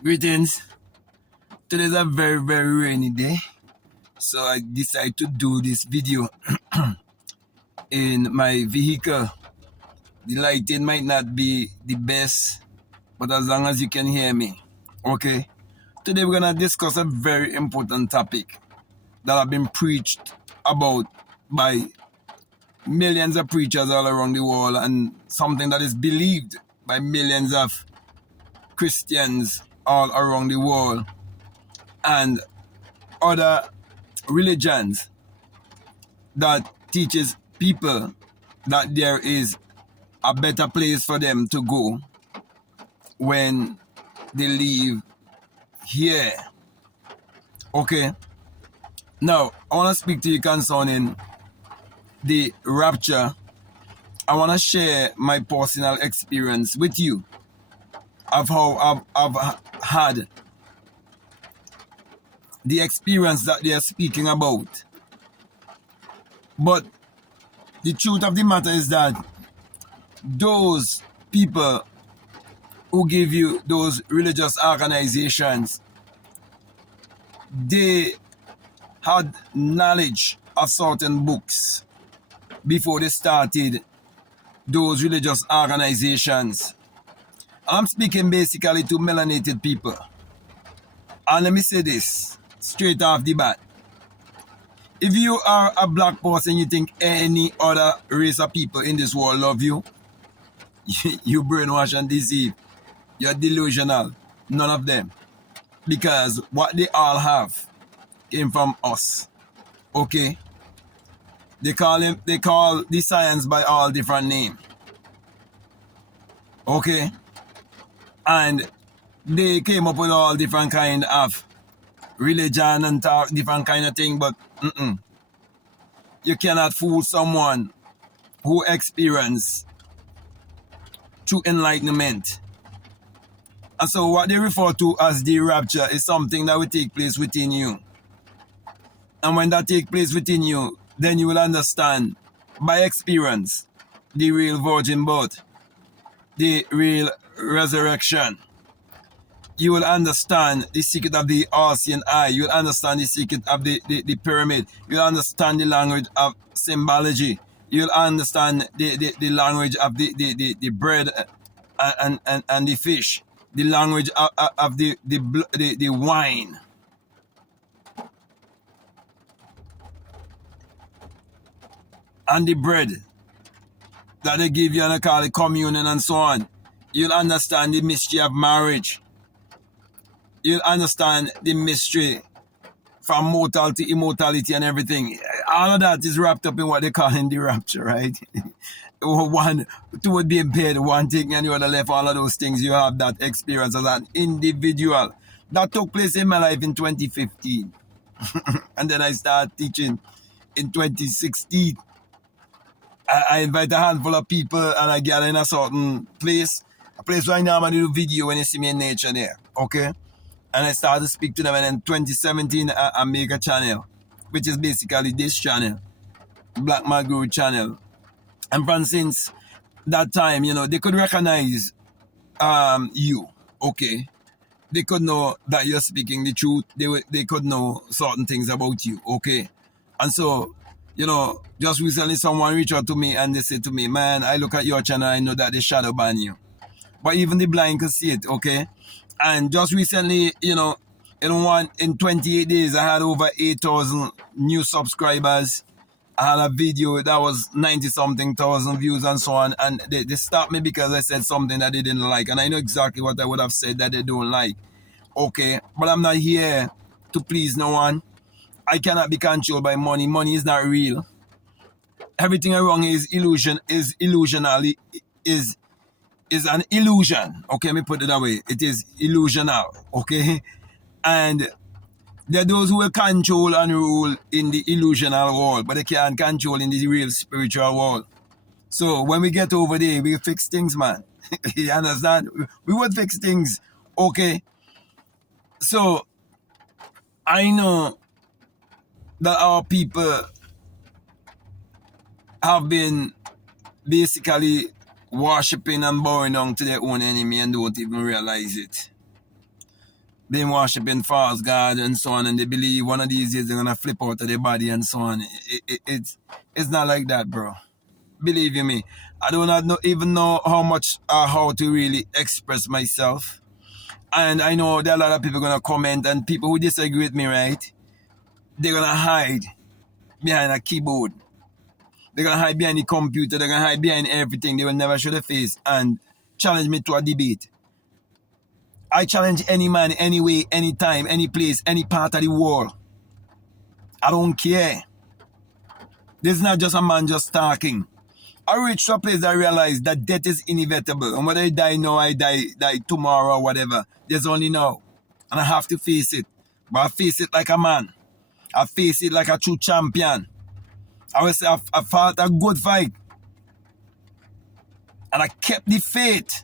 Greetings. Today's a very, very rainy day. So I decided to do this video in my vehicle. The lighting might not be the best, but as long as you can hear me. Okay. Today we're going to discuss a very important topic that have been preached about by millions of preachers all around the world, and something that is believed by millions of Christians all around the world and other religions that teaches people that there is a better place for them to go when they leave here. Okay. Now, I want to speak to you concerning the rapture. I want to share my personal experience with you of how I've had the experience that they are speaking about. But the truth of the matter is that those people who give you those religious organizations, they had knowledge of certain books before they started those religious organizations. I'm speaking basically to melanated people. And let me say this straight off the bat. If you are a black person, you think any other race of people in this world love you, you brainwash and deceive. You're delusional. None of them. Because what they all have came from us. Okay? They call the science by all different names. Okay? And they came up with all different kind of religion and talk different kind of thing, but you cannot fool someone who experienced true enlightenment. And so what they refer to as the rapture is something that will take place within you. And when that takes place within you, then you will understand by experience the real virgin birth, the real resurrection. You will understand the secret of the all-seeing eye. You will understand the secret of the pyramid. You will understand the language of symbology. You will understand the language of the bread and the fish. The language of the wine. And the bread that they give you and they call it communion and so on. You'll understand the mystery of marriage. You'll understand the mystery from mortal to immortality and everything. All of that is wrapped up in what they call in the rapture, right? Two would be in bed, one thing and the other left, all of those things. You have that experience as an individual. That took place in my life in 2015. And then I started teaching in 2016. I invite a handful of people and I gather in a certain place. A place where I normally do video when you see me in nature there. Okay? And I started to speak to them, and in 2017 I make a channel, which is basically this channel, BlackMadGuru channel. And from since that time, you know, they could recognize you, okay? They could know that you're speaking the truth. They could know certain things about you, okay? And so, you know, just recently someone reached out to me and they said to me, man, I look at your channel, I know that they shadow ban you. But even the blind could see it, okay? And just recently, you know, in 28 days, I had over 8,000 new subscribers. I had a video that was 90-something thousand views and so on. And they stopped me because I said something that they didn't like. And I know exactly what I would have said that they don't like. Okay, but I'm not here to please no one. I cannot be controlled by money. Money is not real. Everything around here is illusion, is illusional, is an illusion. Okay, let me put it that way. It is illusional. Okay? And there are those who will control and rule in the illusional world, but they can't control in the real spiritual world. So when we get over there, we fix things, man. You understand? We would fix things. Okay? So I know that our people have been basically worshipping and bowing down to their own enemy and don't even realize it. been worshiping false God and so on, and they believe one of these days they're gonna flip out of their body and so on. It's not like that, bro. Believe you me. I do not even know how much how to really express myself. And I know there are a lot of people gonna comment, and people who disagree with me, right? They're gonna hide behind a keyboard. They're gonna hide behind the computer, they're gonna hide behind everything. They will never show their face and challenge me to a debate. I challenge any man, any way, any time, any place, any part of the world. I don't care. This is not just a man just talking. I reached to a place that I realized that death is inevitable. And whether I die now, I die tomorrow or whatever, there's only now. And I have to face it. But I face it like a man. I face it like a true champion. I will say I fought a good fight. And I kept the faith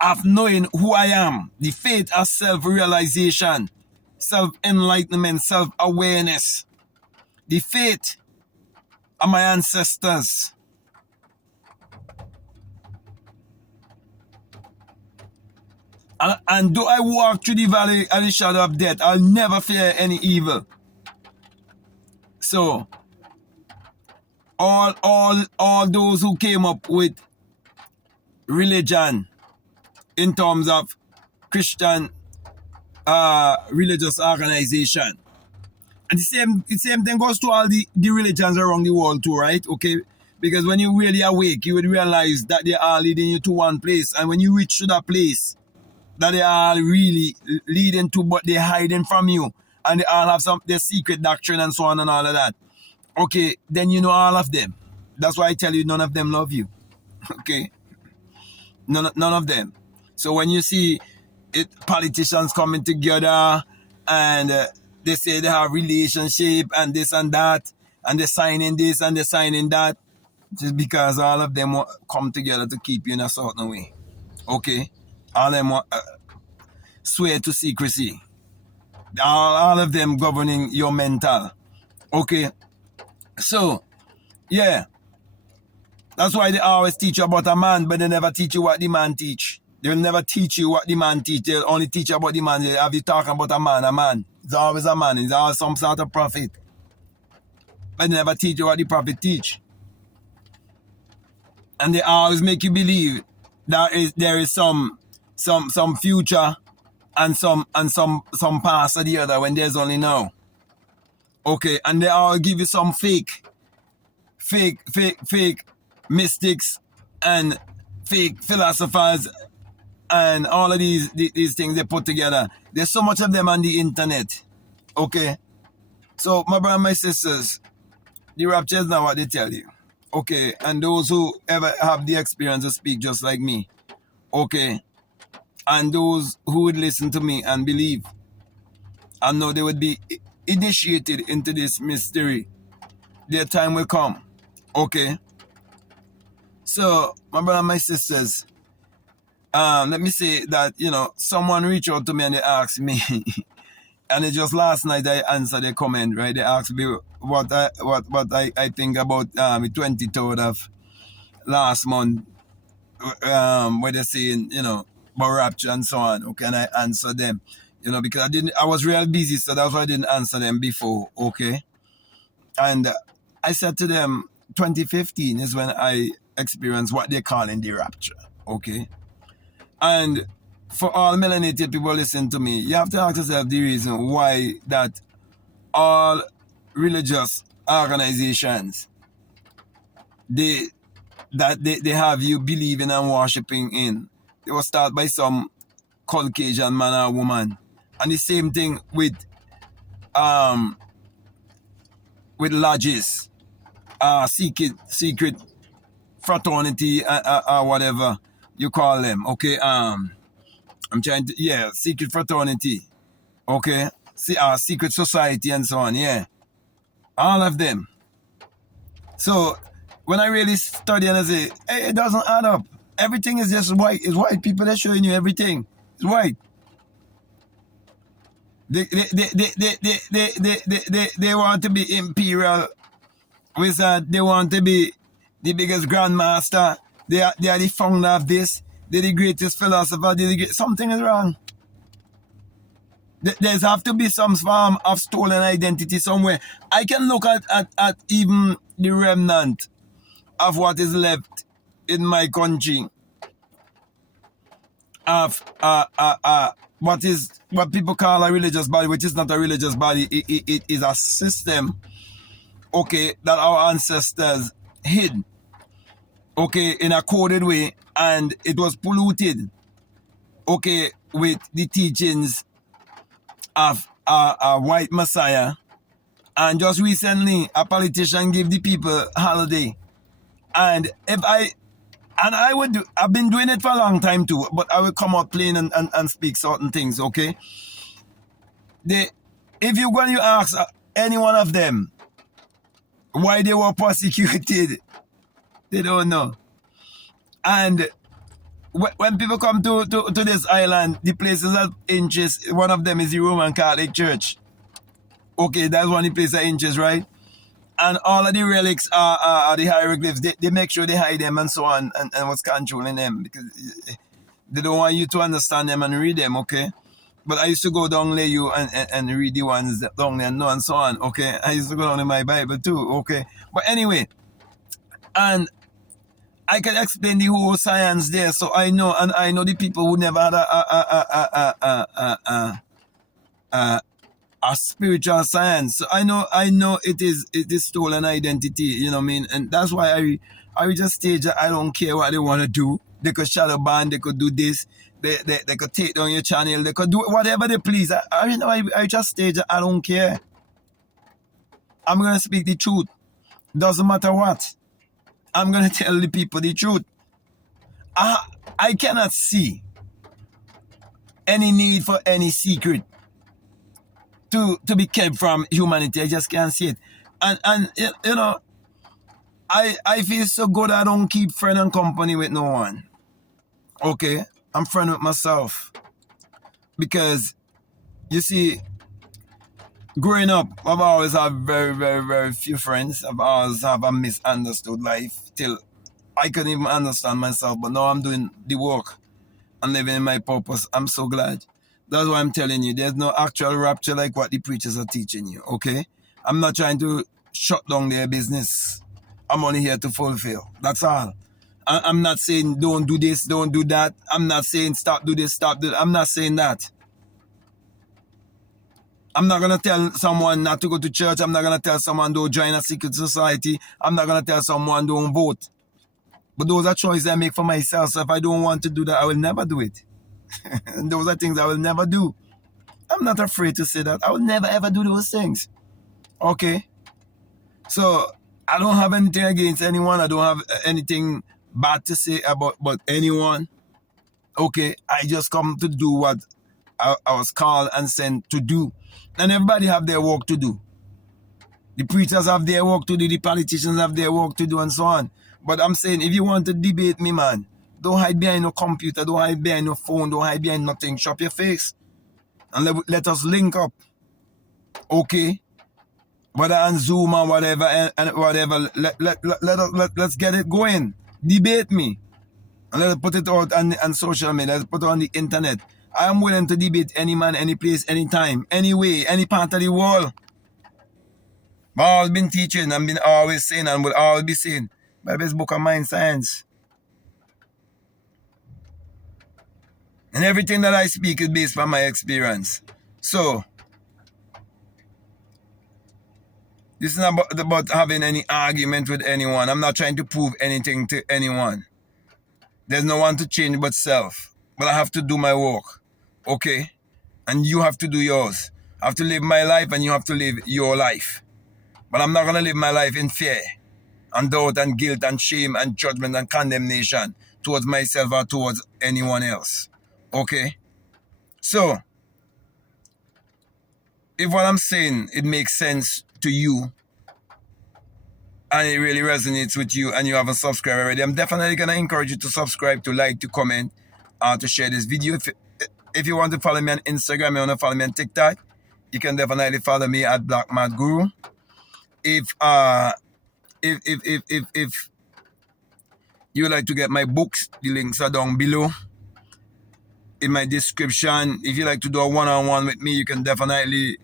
of knowing who I am. The faith of self-realization, self-enlightenment, self-awareness. The faith of my ancestors. And though I walk through the valley of the shadow of death, I'll never fear any evil. So, all those who came up with religion in terms of Christian religious organization, and the same thing goes to all the religions around the world too, right? Okay, because when you really awake, you would realize that they are leading you to one place, and when you reach to that place, that they are really leading to, but they're hiding from you, and they all have their secret doctrine and so on and all of that. Okay, then you know all of them. That's why I tell you, none of them love you. Okay, none of them. So when you see politicians coming together and they say they have relationship and this and that, and they're signing this and they're signing that, just because all of them come together to keep you in a certain way. Okay, all of them swear to secrecy. All of them governing your mental. Okay, so yeah, that's why they always teach you about a man, but they never teach you what the man teach. They'll never teach you what the man teach. They'll only teach you about the man. They'll have you talking about a man. It's always a man. It's always some sort of prophet. But they never teach you what the prophet teach. And they always make you believe that there is some future and some past or the other when there's only now. Okay, and they all give you some fake mystics and fake philosophers and all of these things they put together. There's so much of them on the internet. Okay, so my brother and my sisters, the rapture is not what they tell you. Okay, and those who ever have the experience to speak just like me. Okay, and those who would listen to me and believe and know they would be initiated into this mystery, their time will come. Okay, so my brother and my sisters, let me say that, someone reached out to me and they asked me, and it just last night I answered a comment, right? They asked me what I think about the 23rd of last month, where they're saying, about Rapture and so on. Okay, and I answered them, because I was real busy, so that's why I didn't answer them before. Okay, and I said to them, 2015 is when I experienced what they're calling the rapture. Okay, and for all melanated people listening to me, you have to ask yourself the reason why that all religious organizations they have you believing and worshiping in. They will start by some Caucasian man or woman. And the same thing with lodges, secret fraternity or whatever you call them. Okay, secret fraternity. Okay, secret society and so on. Yeah, all of them. So when I really study and I say, hey, it doesn't add up. Everything is just white. It's white. People are showing you everything. It's white. They want to be imperial wizard. They want to be the biggest grandmaster. They are the founder of this. They're the greatest philosopher. Something is wrong. There's have to be some form of stolen identity somewhere. I can look at even the remnant of what is left in my country of what people call a religious body, which is not a religious body. It is a system, okay, that our ancestors hid, okay, in a coded way, and it was polluted, okay, with the teachings of a white messiah. And just recently, a politician gave the people holiday. And I've been doing it for a long time too, but I will come out plain and speak certain things, okay? If you're going to ask any one of them why they were persecuted, they don't know. And when people come to this island, the places of interest, one of them is the Roman Catholic Church. Okay, that's one of the places of interest, right? And all of the relics are the hieroglyphs. They make sure they hide them and so on, and what's controlling them, because they don't want you to understand them and read them, okay? But I used to go down there and read the ones down there and so on, okay? I used to go down in my Bible too, okay? But anyway, and I can explain the whole science there, so I know, and I know the people who never had a spiritual science. So I know it is stolen identity, you know what I mean? And that's why I just stage that I don't care what they want to do. They could shadow ban, they could do this, they could take down your channel, they could do whatever they please. I just stage that I don't care. I'm gonna speak the truth. Doesn't matter what. I'm gonna tell the people the truth. I cannot see any need for any secret to be kept from humanity. I just can't see it. And you know, I feel so good I don't keep friend and company with no one. Okay? I'm friend with myself. Because, you see, growing up, I've always had very, very, very few friends. I've always have a misunderstood life till I couldn't even understand myself. But now I'm doing the work and living in my purpose. I'm so glad. That's why I'm telling you, there's no actual rapture like what the preachers are teaching you, okay? I'm not trying to shut down their business. I'm only here to fulfill. That's all. I'm not saying don't do this, don't do that. I'm not saying stop do this, stop do that. I'm not saying that. I'm not going to tell someone not to go to church. I'm not going to tell someone don't join a secret society. I'm not going to tell someone don't vote. But those are choices I make for myself. So if I don't want to do that, I will never do it. And those are things I will never do. I'm not afraid to say that. I will never ever do those things. Okay? So I don't have anything against anyone. I don't have anything bad to say about anyone. Okay? I just come to do what I was called and sent to do. And everybody have their work to do. The preachers have their work to do. The politicians have their work to do and so on. But I'm saying, if you want to debate me, man, don't hide behind no computer, don't hide behind no phone, don't hide behind nothing. Shop your face. And let us link up. Okay? Whether on Zoom or whatever, and whatever, let's get it going. Debate me. And let's put it out on social media. Let's put it on the internet. I am willing to debate any man, any place, anytime, any way, any part of the world. I've always been teaching and been always saying and will always be saying. My best book of mind science. And everything that I speak is based on my experience. So, this is not about having any argument with anyone. I'm not trying to prove anything to anyone. There's no one to change but self. But I have to do my work. Okay? And you have to do yours. I have to live my life and you have to live your life. But I'm not going to live my life in fear and doubt and guilt and shame and judgment and condemnation towards myself or towards anyone else. Okay? So, if what I'm saying, it makes sense to you and it really resonates with you and you haven't subscribed already, I'm definitely going to encourage you to subscribe, to like, to comment, to share this video. If you want to follow me on Instagram, you want to follow me on TikTok, you can definitely follow me at BlackMadGuru. If you would like to get my books, the links are down below. in my description. If you like to do a one-on-one with me, you can definitely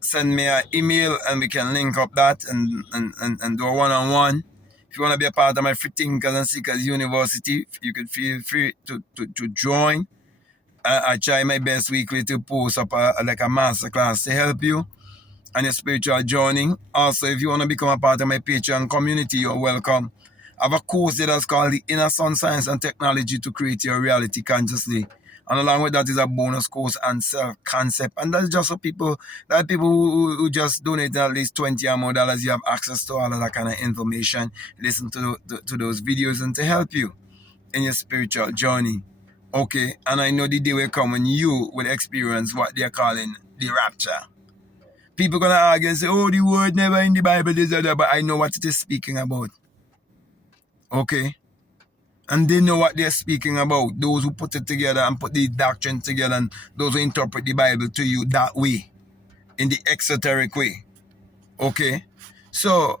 send me an email and we can link up that and do a one-on-one. If you want to be a part of my Free Thinkers and Seekers University, you can feel free to join. I try my best weekly to post up like a masterclass to help you on your spiritual journey. Also, if you want to become a part of my Patreon community, you're welcome. I have a course that's called the Inner Sun Science and Technology to Create Your Reality Consciously. And along with that is a bonus course on self-concept. And that's just for people, who just donate at least $20 or more. You have access to all of that kind of information. Listen to those videos and to help you in your spiritual journey. Okay, and I know the day will come when you will experience what they're calling the rapture. People gonna argue and say, oh, the word never in the Bible is that, but I know what it is speaking about. Okay? And they know what they're speaking about. Those who put it together and put the doctrine together, and those who interpret the Bible to you that way, in the exoteric way. Okay? So,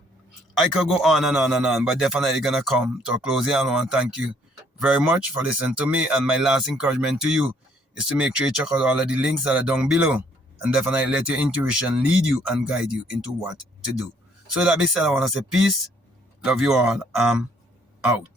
I could go on and on and on, but definitely gonna come to a closing. I want to thank you very much for listening to me. And my last encouragement to you is to make sure you check out all of the links that are down below. And definitely let your intuition lead you and guide you into what to do. So that being said, I want to say peace. Love you all. I'm out.